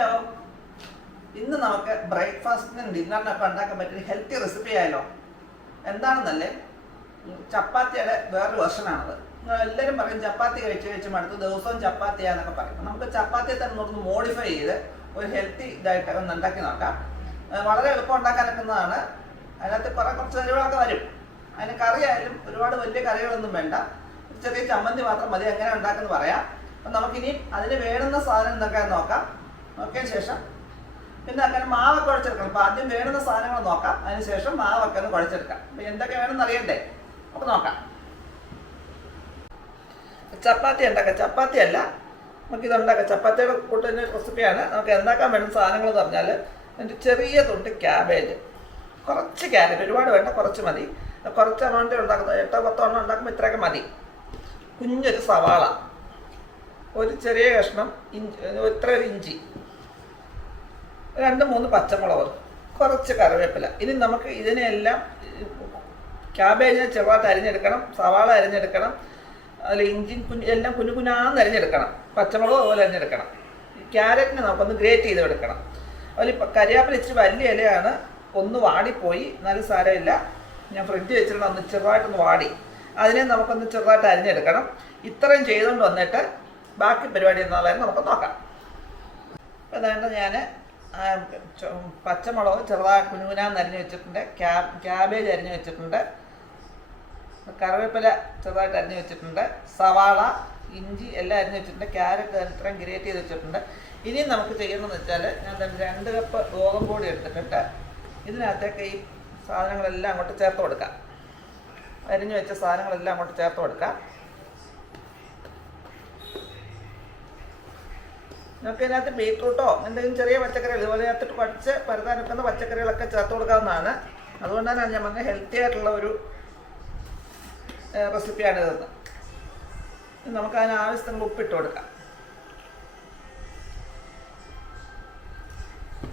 Hello ഇന്ന് നമുക്ക് ബ്രേക്ക്ഫാസ്റ്റിനും ഡിന്നറിനൊക്കെ ഉണ്ടാക്കാൻ പറ്റിയ ഹെൽത്തി റെസിപ്പി ആയാലോ എന്താണെന്നല്ലേ? ചപ്പാത്തിയുടെ വേറൊരു വെർഷനാണത്. എല്ലാവരും പറയും ചപ്പാത്തി കഴിച്ച് കഴിച്ച് മടുത്ത് ദിവസവും ചപ്പാത്തിയാന്നൊക്കെ പറയും. നമുക്ക് ചപ്പാത്തി തന്നെ ഒന്ന് മോഡിഫൈ ചെയ്ത് ഒരു ഹെൽത്തി ഇതായിട്ട് ഒന്ന് ഉണ്ടാക്കി നോക്കാം. വളരെ എളുപ്പം ഉണ്ടാക്കാൻ പറ്റുന്നതാണ് അതിനകത്ത് കുറേ കുറച്ച് കറികളൊക്കെ വരും. അതിന് കറിയായാലും ഒരുപാട് വലിയ കറികളൊന്നും വേണ്ട. ചെറിയ ചമ്മന്തി മാത്രം മതി. എങ്ങനെ ഉണ്ടാക്കുന്നത് പറയാം. അപ്പം നമുക്കിനി അതിന് വേണ്ടുന്ന സാധനം എന്തൊക്കെയാണെന്ന് നോക്കാം. നോക്കിയതിന് ശേഷം പിന്നെ അങ്ങനെ മാവൊക്കെ കുഴച്ചെടുക്കണം. അപ്പൊ ആദ്യം വേണ്ടുന്ന സാധനങ്ങൾ നോക്കാം. അതിനുശേഷം മാവൊക്കെ ഒന്ന് കുഴച്ചെടുക്കാം. അപ്പൊ എന്തൊക്കെ വേണമെന്ന് അറിയണ്ടേ? അപ്പൊ നോക്കാം. ചപ്പാത്തി ഉണ്ടാക്കാം. ചപ്പാത്തി അല്ല. നമുക്കിത് ഉണ്ടാക്കാം ചപ്പാത്തിയുടെ കൂട്ടിന്റെ റെസിപ്പിയാണ്. നമുക്ക് എന്താക്കാൻ വേണ്ട സാധനങ്ങൾ എന്ന് പറഞ്ഞാൽ എന്റെ ചെറിയ തൊട്ട് ക്യാബേജ്. കുറച്ച് ക്യാരറ്റ് ഒരുപാട് വേണ്ട കുറച്ച് മതി. കുറച്ച് എമൗണ്ട് ഉണ്ടാക്കുന്നത് എട്ടോ പത്തോ എണ്ണം ഉണ്ടാക്കുമ്പോൾ ഇത്രയൊക്കെ മതി. കുഞ്ഞൊരു സവാള. ഒരു ചെറിയ കഷ്ണം ഇഞ്ചി ഇത്ര ഒരു ഇഞ്ചി. രണ്ട് മൂന്ന് പച്ചമുളക്. കുറച്ച് കറിവേപ്പില. ഇനി നമുക്ക് ഇതിനെല്ലാം ക്യാബേജിനെ ചെറുതായിട്ട് അരിഞ്ഞെടുക്കണം സവാള അരിഞ്ഞെടുക്കണം അതിൽ ഇഞ്ചി കുഞ്ഞ് എല്ലാം കുഞ്ഞു കുഞ്ഞാന്ന് അരിഞ്ഞെടുക്കണം. പച്ചമുളക് അതുപോലെ അരിഞ്ഞെടുക്കണം. ക്യാരറ്റിനെ നമുക്കൊന്ന് ഗ്രേറ്റ് ചെയ്ത് എടുക്കണം. അതിൽ കരിയാപ്പില ഇച്ചിരി വലിയ ഇലയാണ്. ഒന്ന് വാടിപ്പോയി. എന്നാലും സാരമില്ല. ഞാൻ ഫ്രിഡ്ജ് വെച്ചിട്ടുണ്ട്. ഒന്ന് ചെറുതായിട്ടൊന്ന് വാടി. അതിനെ നമുക്കൊന്ന് ചെറുതായിട്ട് അരിഞ്ഞെടുക്കണം. ഇത്രയും ചെയ്തുകൊണ്ട് വന്നിട്ട് ബാക്കി പരിപാടി എന്നുള്ളതായിരുന്നു നമുക്ക് നോക്കാം. അതുകൊണ്ട് ഞാൻ പച്ചമുളക് ചെറുതായി കുഞ്ഞുകുനാന്ന് അരിഞ്ഞ് വെച്ചിട്ടുണ്ട് ക്യാ ക്യാബേജ് അരിഞ്ഞ് വെച്ചിട്ടുണ്ട് കറിവേപ്പില ചെറുതായിട്ട് അരിഞ്ഞ് വെച്ചിട്ടുണ്ട് സവാള ഇഞ്ചി എല്ലാം അരിഞ്ഞ് വെച്ചിട്ടുണ്ട് ക്യാരറ്റ് ഇത്രയും ഗ്രേറ്റ് ചെയ്ത് വെച്ചിട്ടുണ്ട്. ഇനി നമുക്ക് ചെയ്യണമെന്ന് വെച്ചാൽ ഞാൻ രണ്ട് കപ്പ് ഗോതമ്പ് പൊടി എടുത്തിട്ടുണ്ട്. ഇതിനകത്തേക്ക് ഈ സാധനങ്ങളെല്ലാം അങ്ങോട്ട് ചേർത്ത് കൊടുക്കാം. അരിഞ്ഞ് വെച്ച സാധനങ്ങളെല്ലാം അങ്ങോട്ട് ചേർത്ത് കൊടുക്കാം. നമുക്ക് ഇതിനകത്ത് ബീട്രൂട്ടോ എന്തെങ്കിലും ചെറിയ പച്ചക്കറികൾ ഇതുപോലെ ചേർത്തിട്ട് പച്ച പരതാൻ വെക്കുന്ന പച്ചക്കറികളൊക്കെ ചേർത്ത് കൊടുക്കാവുന്നതാണ്. അതുകൊണ്ടാണ് ഞാൻ പറഞ്ഞ ഹെൽത്തി ആയിട്ടുള്ള ഒരു റെസിപ്പിയാണ് ഇതെന്ന് നമുക്ക് അതിന് ആവശ്യത്തിന് ഉപ്പിട്ട് കൊടുക്കാം.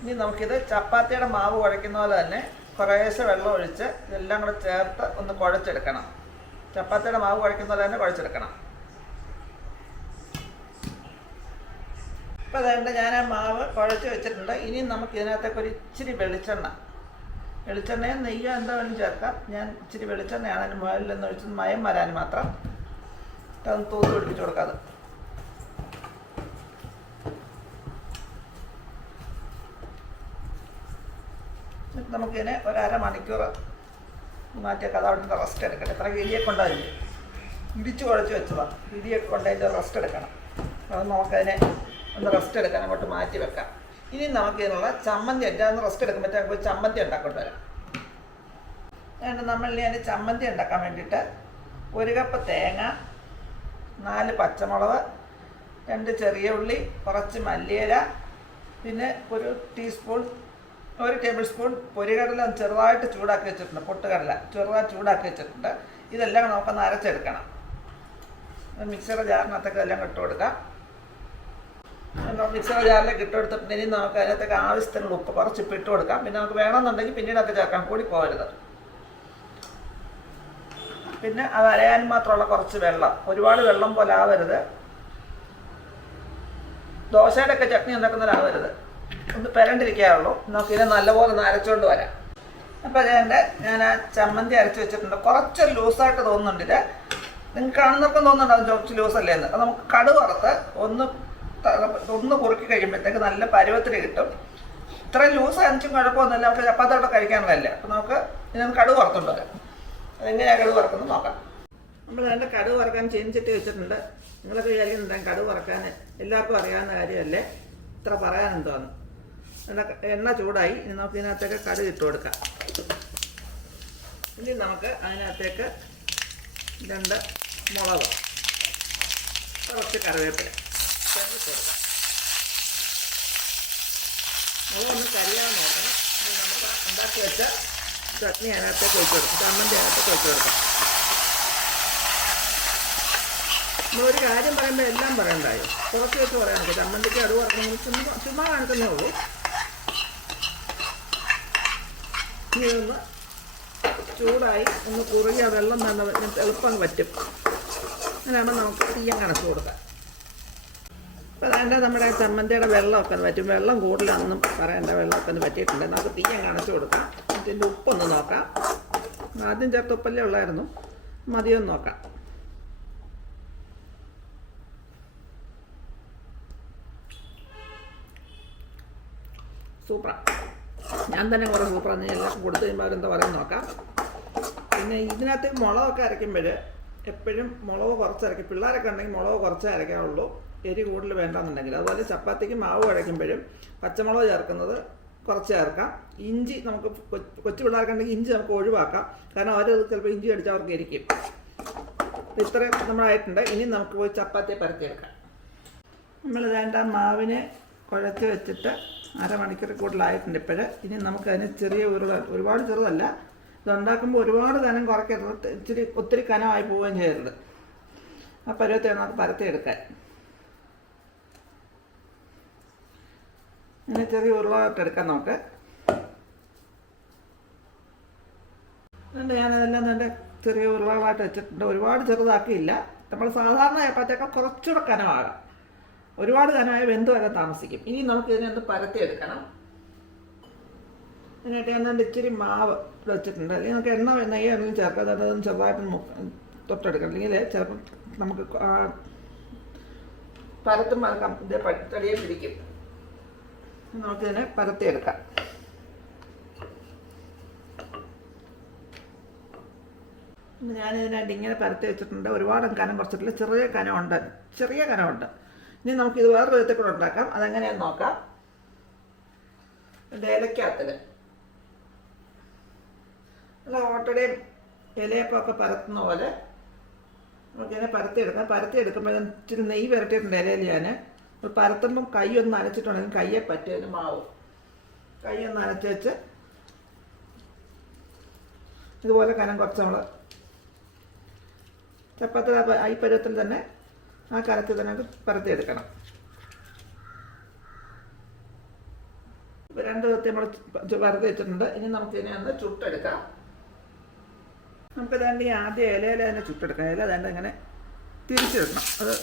ഇനി നമുക്കിത് ചപ്പാത്തിയുടെ മാവ് കുഴയ്ക്കുന്ന പോലെ തന്നെ കുറേശ്ശെ വെള്ളം ഒഴിച്ച് ഇതെല്ലാം കൂടെ ചേർത്ത് ഒന്ന് കുഴച്ചെടുക്കണം. ചപ്പാത്തിയുടെ മാവ് കുഴയ്ക്കുന്ന പോലെ തന്നെ കുഴച്ചെടുക്കണം. അപ്പോൾ അതുകൊണ്ട് ഞാൻ ആ മാവ് കുഴച്ച് വെച്ചിട്ടുണ്ട്. ഇനി നമുക്ക് ഇതിനകത്തേക്ക് ഒരു ഇച്ചിരി വെളിച്ചെണ്ണ. വെളിച്ചെണ്ണയും നെയ്യോ എന്താ വേണം ചേർക്കാം. ഞാൻ ഇച്ചിരി വെളിച്ചെണ്ണയാണ് അതിന് മുകളിൽ നിന്ന് ഒഴിച്ച് മയം വരാൻ മാത്രം. അതൊന്ന് തൂത്ത് പിടിപ്പിച്ച് കൊടുക്കാതെ നമുക്കിതിനെ ഒരര അരമണിക്കൂർ മാറ്റിയൊക്കെ അത് അവിടുന്ന് റെസ്റ്റ് എടുക്കണം. ഇത്ര ഗിരിയൊക്കെ ഉണ്ടാവില്ലേ? ഇടിച്ച് കുഴച്ച് വെച്ചതാണ് ഗിരിയൊക്കെ കൊണ്ട് അതിന്റെ റെസ്റ്റ് എടുക്കണം. അത് നമുക്കതിനെ ഒന്ന് റെസ്റ്റ് എടുക്കാൻ അങ്ങോട്ട് മാറ്റി വെക്കാം. ഇനി നമുക്ക് ഇതിനുള്ള ചമ്മന്തി ഒന്ന് റെസ്റ്റ് എടുക്കുമ്പോൾ നമുക്ക് ചമ്മന്തി ഉണ്ടാക്കൊണ്ട് വരാം. അതുകൊണ്ട് നമ്മൾ ഇനി അതിന് ചമ്മന്തി ഉണ്ടാക്കാൻ വേണ്ടിയിട്ട് ഒരു കപ്പ് തേങ്ങ നാല് പച്ചമുളക് രണ്ട് ചെറിയ ഉള്ളി കുറച്ച് മല്ലിയില പിന്നെ ഒരു ടീസ്പൂൺ ഒരു ടേബിൾ സ്പൂൺ പൊരികടല ചെറുതായിട്ട് ചൂടാക്കി വെച്ചിട്ടുണ്ട്. പൊട്ടുകടല ചെറുതായിട്ട് ചൂടാക്കി വെച്ചിട്ടുണ്ട്. ഇതെല്ലാം നമുക്കൊന്ന് അരച്ചെടുക്കണം. മിക്സറ ജാറിനകത്തൊക്കെ എല്ലാം ഇട്ട് മിക്സർ ജാറിൽ ഇട്ട് കൊടുത്തിട്ട് ഇനി നമുക്ക് അതിനകത്തേക്ക് ആവശ്യത്തിനുള്ള ഉപ്പ് കുറച്ച് ഇട്ട് കൊടുക്കാം. പിന്നെ നമുക്ക് വേണമെന്നുണ്ടെങ്കിൽ പിന്നീട് അത് ചേർക്കാം കൂടി പോകരുത്. പിന്നെ അത് അരയാൻ മാത്രമുള്ള കുറച്ച് വെള്ളം. ഒരുപാട് വെള്ളം പോലെ ആവരുത്. ദോശയുടെ ഒക്കെ ചട്നി ഉണ്ടാക്കുന്നവരാവരുത് ഒന്ന് പെരണ്ടിരിക്കാറുള്ളൂ നമുക്ക് ഇതിനെ നല്ലപോലെ ഒന്ന് അരച്ചുകൊണ്ട് വരാം. അപ്പോൾ അതേണ്ട ഞാൻ ആ ചമ്മന്തി അരച്ച് വെച്ചിട്ടുണ്ട്. കുറച്ച് ലൂസായിട്ട് തോന്നുന്നുണ്ട് ഇത്. നിങ്ങൾക്ക് കാണുന്നവർക്കും തോന്നുന്നുണ്ടാവും കുറച്ച് ലൂസല്ലേ എന്ന്. അത് നമുക്ക് കടുവറുത്ത് ഒന്ന് ഒന്ന് കുറുക്കി കഴിയുമ്പോഴത്തേക്ക് നല്ല പരുവത്തിൽ കിട്ടും. ഇത്ര ലൂസ് അഞ്ചും കുഴപ്പമൊന്നുമില്ല. നമുക്ക് ചപ്പാത്തോടെ കഴിക്കാനുള്ളതല്ലേ അപ്പം നമുക്ക് ഇതിനൊന്ന് കടു വറുത്തുകൊണ്ട് വരാം. അതെങ്ങനെയാണ് കടുക് വറക്കുന്നത് നോക്കാം. നമ്മൾ അതിന്റെ കടുവ് വറക്കാൻ ചീനിച്ചിട്ട് വെച്ചിട്ടുണ്ട്. നിങ്ങളൊക്കെ വിചാരിക്കുന്നുണ്ടെങ്കിൽ കടുവ് വറക്കാൻ എല്ലാവർക്കും അറിയാവുന്ന കാര്യമല്ലേ? ഇത്ര പറയാനെന്തോന്ന് എണ്ണ എണ്ണ ചൂടായി. ഇനി നമുക്ക് ഇതിനകത്തേക്ക് കടു ഇട്ട് കൊടുക്കാം. ഇനി നമുക്ക് അതിനകത്തേക്ക് രണ്ട് മുളക്. കുറച്ച് കറിവേപ്പില. ഇത്രയും ഇട്ട് നോക്കണം നമുക്ക് ഉണ്ടാക്കി വെച്ച ചട്നി അതിനകത്തേക്ക് ഒഴിച്ച് കൊടുക്കാം ചമ്മന്തി അതിനകത്തേക്ക് കൊടുക്കാം നമ്മളൊരു കാര്യം പറയുമ്പോൾ എല്ലാം പറയണ്ടായോ കുറച്ച് വെച്ച് പറയാൻ നോക്കാം ചമ്മന്തിക്ക് അത് പറഞ്ഞെങ്കിൽ ചുമ്മാ ചുമ്മാ കാണിക്കുന്നേ ഉള്ളൂ ഇനി ഒന്ന് ചൂടായി ഒന്ന് കുറുകിയ വെള്ളം തന്നെ എളുപ്പം പറ്റും. അങ്ങനെയാകുമ്പോൾ നമുക്ക് തീയം കണക്ക് കൊടുക്കാം. അപ്പോൾ നമ്മുടെ ചമ്മന്തിയുടെ വെള്ളമൊക്കെ ഒന്ന് പറ്റും വെള്ളം കൂടുതലൊന്നും പറയേണ്ട വെള്ളമൊക്കെ ഒന്ന് പറ്റിയിട്ടുണ്ട് നമുക്ക് തീയം കാണിച്ചു കൊടുക്കാം. ഇതിന്റെ ഉപ്പൊന്ന് നോക്കാം. ആദ്യം ചേർത്ത് ഉപ്പല്ലേ ഉള്ളായിരുന്നു. മതിയൊന്ന് നോക്കാം. സൂപ്പറാ. ഞാൻ തന്നെ കുറേ സൂപ്പറാന്ന് എല്ലാവർക്കും കൊടുത്തു കഴിയുമ്പോൾ അവരെന്താ പറയുന്നത് നോക്കാം. പിന്നെ ഇതിനകത്ത് മുളകൊക്കെ അരയ്ക്കുമ്പോൾ എപ്പോഴും മുളക് കുറച്ച് അരയ്ക്കും പിള്ളേരൊക്കെ ഉണ്ടെങ്കിൽ മുളക് കുറച്ച് അരയ്ക്കാവുള്ളൂ. എരി കൂടുതൽ വേണ്ടെന്നുണ്ടെങ്കിൽ. അതുപോലെ ചപ്പാത്തിക്ക് മാവ് കുഴയ്ക്കുമ്പോഴും പച്ചമുളക് ചേർക്കുന്നത് കുറച്ച് ചേർക്കാം. ഇഞ്ചി നമുക്ക് കൊച്ചു പിള്ളേർക്കുണ്ടെങ്കിൽ ഇഞ്ചി നമുക്ക് ഒഴിവാക്കാം. കാരണം അവർ ചിലപ്പോൾ ഇഞ്ചി അടിച്ച് അവർക്ക് ഇരിക്കും ഇത്രയും നമ്മളായിട്ടുണ്ട്. ഇനി നമുക്ക് പോയി ചപ്പാത്തി പരത്തിയെടുക്കാം. നമ്മൾ വേണ്ട മാവിനെ കുഴച്ച് വെച്ചിട്ട് അരമണിക്കൂർ കൂടുതലായിട്ടുണ്ട് ഇപ്പോൾ ഇനി നമുക്കതിന് ചെറിയ ഒരു ഒരുപാട് ചെറുതല്ല. ഇതുണ്ടാക്കുമ്പോൾ ഒരുപാട് കനം കുറയ്ക്കരുത്. ഇച്ചിരി ഒത്തിരി കനമായി പോവുകയും ചെയ്യരുത്. ആ പരുവത്തെ അത് പരത്തിയെടുക്കാൻ ഇങ്ങനെ ചെറിയ ഉരുളായിട്ടെടുക്കാം നമുക്ക്. ഞാൻ ഞാനതെല്ലാം തന്നെ ചെറിയ ഉരുളകളായിട്ട് വെച്ചിട്ടുണ്ട്. ഒരുപാട് ചെറുതാക്കിയില്ല. നമ്മൾ സാധാരണ ചപ്പാത്തിയൊക്കെ കുറച്ചുകൂടെ കനമാകാം. ഒരുപാട് കനമായ വെന്ത് വരെ താമസിക്കും. ഇനി നമുക്ക് ഇതിനൊന്ന് പരത്തിയെടുക്കണം അതിനായിട്ട് ഞാൻ ഇച്ചിരി മാവ് വെച്ചിട്ടുണ്ട്. അല്ലെങ്കിൽ നമുക്ക് എണ്ണ നെയ്യ് എന്തെങ്കിലും ചേർക്കാം. അതായത് അതൊന്ന് ചെറുതായിട്ട് തൊട്ടെടുക്കണം. അല്ലെങ്കിൽ ചിലപ്പം നമുക്ക് പരത്തും മറക്കാം ഇതേ പടിയെ പിടിക്കും. നമുക്കിതിനെ പരത്തിയെടുക്കാം. ഞാനിതിനായിട്ട് ഇങ്ങനെ പരത്തി വെച്ചിട്ടുണ്ട്. ഒരുപാട് കനം കുറച്ചിട്ടില്ല. ചെറിയ കനമുണ്ട്. ചെറിയ കനമുണ്ട്. ഇനി നമുക്കിത് വേറെ വിധത്തിൽ കൂടെ ഉണ്ടാക്കാം. അതെങ്ങനെയാന്ന് നോക്കാം. ഇലക്കകത്തിൽ അല്ല ഓട്ടടയും ഇലയൊക്കെ ഒക്കെ പരത്തുന്ന പോലെ നമുക്കിങ്ങനെ പരത്തിയെടുക്കാം. പരത്തിയെടുക്കുമ്പോൾ ഇച്ചിരി നെയ്യ് പുരട്ടിയിട്ടുണ്ട് ഇലയിൽ ഞാൻ. അപ്പോൾ പരത്തുമ്പം കൈ ഒന്ന് നനച്ചിട്ടുണ്ടെങ്കിൽ കയ്യെ പറ്റിയതിന് മാവ്. കൈ ഒന്ന് നനച്ച് വെച്ച് ഇതുപോലെ കനം കുറച്ച് നമ്മൾ ചപ്പാത്തി ഈ പരുവത്തിൽ തന്നെ ആ കലത്തിൽ തന്നെ പരത്തിയെടുക്കണം രണ്ട് വിധത്തിൽ നമ്മൾ പരത്തി വെച്ചിട്ടുണ്ട്. ഇനി നമുക്ക് ഇതിനെ ഒന്ന് ചുട്ടെടുക്കാം. നമുക്ക് ഇതാണ്ട് ഈ ആദ്യം ഇലയില തന്നെ ചുട്ടെടുക്കാം. ഇല അതാണ്ട് ഇങ്ങനെ തിരിച്ചിടണം അത്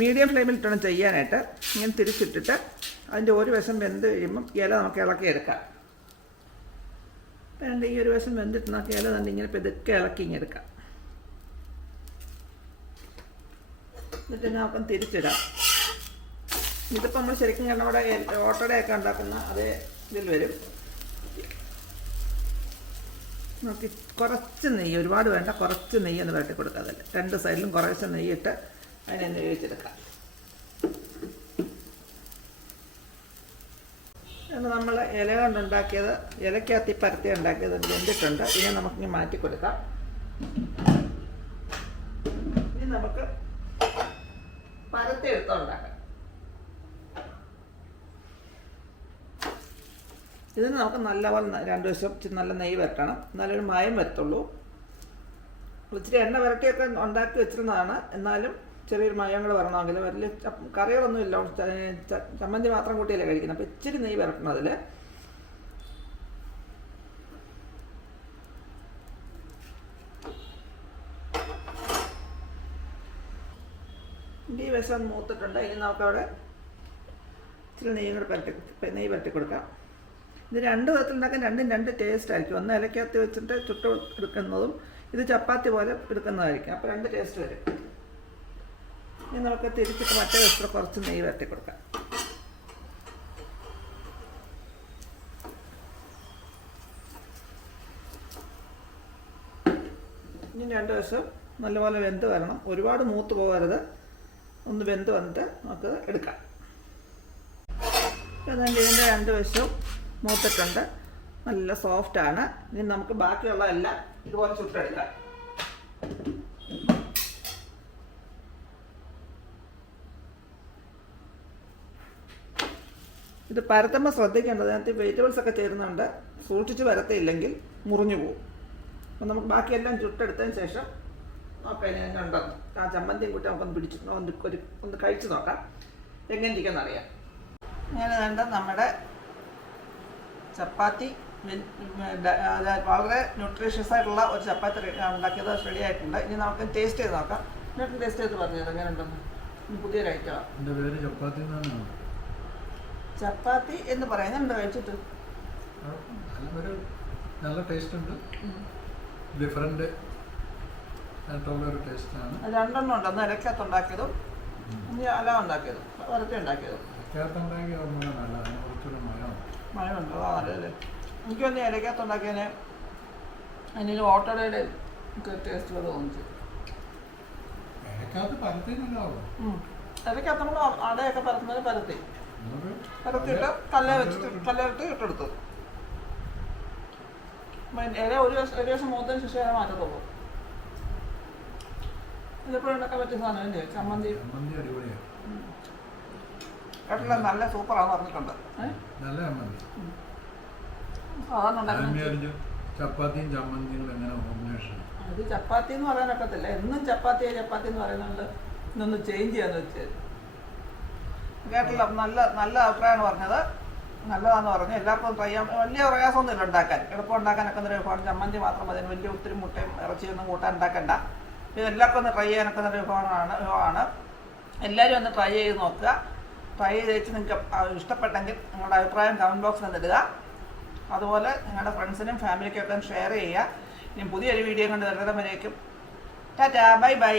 മീഡിയം ഫ്ലെയിമിൽ ഇട്ടണം ചെയ്യാനായിട്ട്. ഇങ്ങനെ തിരിച്ചിട്ടിട്ട് അതിന്റെ ഒരു വശം വെന്ത് കഴിയുമ്പം ഇല നമുക്ക് ഇളക്കി എടുക്കാം. വേണ്ട ഈ ഒരു വശം വെന്തിട്ട് നമുക്ക് ഇല തന്നെ ഇങ്ങനെ പെതുക്കെ ഇളക്കി ഇങ്ങനെ എടുക്കാം. എന്നിട്ട് നമുക്ക് തിരിച്ചിടാം. ഇതിപ്പോൾ നമ്മൾ ശരിക്കും നമ്മുടെ ഓട്ടടയൊക്കെ ഉണ്ടാക്കുന്ന അതേ ഇതിൽ വരും. നോക്കി കുറച്ച് നെയ്യ് ഒരുപാട് വേണ്ട കുറച്ച് നെയ്യ് ഒന്ന് വരട്ടി കൊടുക്കുക അതിൽ. രണ്ട് സൈഡിലും കുറച്ച് നെയ്യിട്ട് അതിനെ ഒന്ന് വേവിച്ചെടുക്കാം എന്ന് നമ്മൾ ഇല കൊണ്ടുണ്ടാക്കിയത് ഇലക്കകത്ത് ഈ പരത്തി ഉണ്ടാക്കിയത് വെന്തിട്ടുണ്ട്. ഇനി നമുക്കിനി മാറ്റി കൊടുക്കാം. ഇനി നമുക്ക് പരത്തി എടുത്തുണ്ടാക്കാം ഇതിന് നമുക്ക് നല്ലപോലെ രണ്ടു ദിവസം നല്ല നെയ്യ് വരട്ടണം. നല്ലൊരു മായം വരത്തുള്ളൂ. ഇച്ചിരി എണ്ണ വരട്ടിയൊക്കെ ഉണ്ടാക്കി വെച്ചിരുന്നതാണ്. എന്നാലും ചെറിയൊരു മയങ്ങൾ വരണമെങ്കിൽ വലിയ കറികളൊന്നും ഇല്ല. ചമ്മന്തി മാത്രം കൂട്ടിയല്ലേ കഴിക്കുന്നത്. അപ്പോൾ ഇച്ചിരി നെയ്യ് വരട്ടണം അതിൽ ഈ വിഷം മൂത്തിട്ടുണ്ട്. ഇനി നമുക്കവിടെ ഇച്ചിരി നെയ്യ് കൂടെ പരട്ടി നെയ്യ് പരട്ടി കൊടുക്കാം. ഇത് രണ്ട് വിധത്തിൽ ഉണ്ടാക്കാൻ രണ്ടും രണ്ട് ടേസ്റ്റ് ആയിരിക്കും. ഒന്ന് ഇലക്കകത്ത് വെച്ചിട്ട് ചുട്ട് എടുക്കുന്നതും ഇത് ചപ്പാത്തി പോലെ എടുക്കുന്നതായിരിക്കും. അപ്പോൾ രണ്ട് ടേസ്റ്റ് വരും. നമുക്ക് തിരിച്ചിട്ട് മറ്റേ വശത്ത് കുറച്ച് നെയ്യ് വരട്ടി കൊടുക്കാം. ഇനി രണ്ട് ദിവസം നല്ലപോലെ വെന്ത് വരണം. ഒരുപാട് മൂത്ത് പോകരുത്. ഒന്ന് വെന്ത് വന്നിട്ട് നമുക്ക് എടുക്കാം. അതുകൊണ്ട് ഇതിന്റെ രണ്ട് വശവും മൂത്തിട്ടുണ്ട്. നല്ല സോഫ്റ്റാണ് ഇനി നമുക്ക് ബാക്കിയുള്ള എല്ലാം ഇതുപോലെ ചുട്ടെടുക്കാം. ഇത് പരത്തുമ്പോൾ ശ്രദ്ധിക്കേണ്ടത് അതിനകത്ത് വെജിറ്റബിൾസ് ഒക്കെ ചേരുന്നുണ്ട്. സൂക്ഷിച്ച് വരത്തില്ലെങ്കിൽ മുറിഞ്ഞു പോകും. അപ്പം നമുക്ക് ബാക്കിയെല്ലാം ചുട്ടെടുത്തതിന് ശേഷം നോക്കാം എങ്ങനെ ഉണ്ടെന്ന് ആ ചമ്മന്തിയും കൂട്ടി നമുക്കൊന്ന് പിടിച്ച് ഒന്ന് ഒരു ഒന്ന് കഴിച്ച് നോക്കാം. എങ്ങനെ ഇരിക്കുമെന്ന് അറിയാം. അങ്ങനെ വേണ്ട നമ്മുടെ ചപ്പാത്തി വളരെ ന്യൂട്രീഷ്യസ് ആയിട്ടുള്ള ഒരു ചപ്പാത്തി ഉണ്ടാക്കിയത് റെഡി ആയിട്ടുണ്ട്. ഇനി നമുക്ക് ടേസ്റ്റ് ചെയ്ത് നോക്കാം. ടേസ്റ്റ് ചെയ്ത് പറഞ്ഞത് എങ്ങനെ ഉണ്ടെന്ന് പുതിയൊരു ഐറ്റമാണ് ചപ്പാത്തി ചപ്പാത്തി എന്ന് പറയുന്നുണ്ട് കഴിച്ചിട്ട്. ഒരു നല്ല ടേസ്റ്റ് ഉണ്ട്. ഡിഫറെന്റ് ആയിട്ടുള്ള ഒരു ടേസ്റ്റാണ് രണ്ടെണ്ണം ഉണ്ട്. അന്ന് ഉണ്ടാക്കിയതും ഇനി അല ഉണ്ടാക്കിയതും വരട്ടി ഉണ്ടാക്കിയതും. കുറച്ചുകൂടെ മഴയുണ്ടോ ഉണ്ടാക്കിയതിന് അതിന് ഓട്ടോയുടെ ടേസ്റ്റ് പോലെ തോന്നിച്ചു. നമ്മൾ അടയൊക്കെ പരത്തുന്നത് പരത്തി. പരത്തിയിട്ട് കല്ല വെച്ചിട്ട് കല്ലിട്ട് ഇട്ടെടുത്തു. ഇല ഒരു ദിവസം ഒരു ദിവസം മൂത്തതിന് ശേഷം ഇല മാറ്റത്തുള്ളൂ. ഇതിപ്പോഴും ഉണ്ടാക്കാൻ പറ്റിയ സാധനം അല്ലേ ചമ്മന്തി. കേട്ടില്ല നല്ല സൂപ്പറാന്ന് പറഞ്ഞിട്ടുണ്ട്. നല്ല ചമ്മന്തി. സാധാരണ ഞാൻ ഉണ്ടാക്കുന്ന ചപ്പാത്തിയും ചമ്മന്തിയും എങ്ങനെ കോമ്പിനേഷൻ അത് ചപ്പാത്തി എന്ന് പറയാനൊക്കത്തില്ല എന്നും ചപ്പാത്തി ചപ്പാത്തി എന്ന് പറയുന്നുണ്ട് ഇന്നൊന്ന് ചേഞ്ച് ചെയ്യാന്ന് വെച്ച്. കേട്ടില്ല. നല്ല നല്ല അഭിപ്രായമാണ് പറഞ്ഞത്. നല്ലതാന്ന് പറഞ്ഞു. എല്ലാവർക്കും ട്രൈ ചെയ്യാൻ വലിയ പ്രയാസമൊന്നുമില്ല ഉണ്ടാക്കാൻ. എളുപ്പം ഉണ്ടാക്കാനൊക്കെ ഒരു വിഭവമാണ് ചമ്മന്തി മാത്രം മതി. വലിയ ഒത്തിരി മുട്ടയും ഇറച്ചിയൊന്നും കൂട്ടാൻ ഉണ്ടാക്കണ്ട. ഇത് എല്ലാവർക്കും ഒന്ന് ട്രൈ ചെയ്യാനൊക്കെ ഒരു വിഭവമാണ് വിഭവമാണ്. എല്ലാവരും ഒന്ന് ട്രൈ ചെയ്ത് നോക്കുക. ട്രൈ ചെയ്ത് വെച്ച് നിങ്ങൾക്ക് ഇഷ്ടപ്പെട്ടെങ്കിൽ നിങ്ങളുടെ അഭിപ്രായം കമന്റ് ബോക്സിൽ നിന്നിടുക അതുപോലെ നിങ്ങളുടെ ഫ്രണ്ട്സിനും ഫാമിലിക്കും ഒക്കെ ഷെയർ ചെയ്യുക. ഇനി പുതിയൊരു വീഡിയോ കണ്ട് വരുന്നവരേക്കും. ടാറ്റാ. Bye bye.